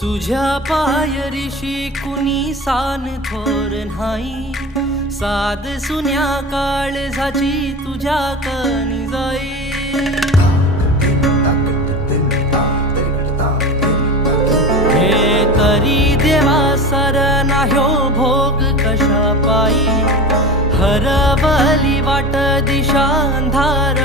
तुझ्या पायरीशी कुणी सान थोर नाही, साध सुन्या काळजाची तुझ्या कणी जाई। हे तरी देवा सर नाह्यो भोग कशा पायी, हरवली वाट दिशा अंधार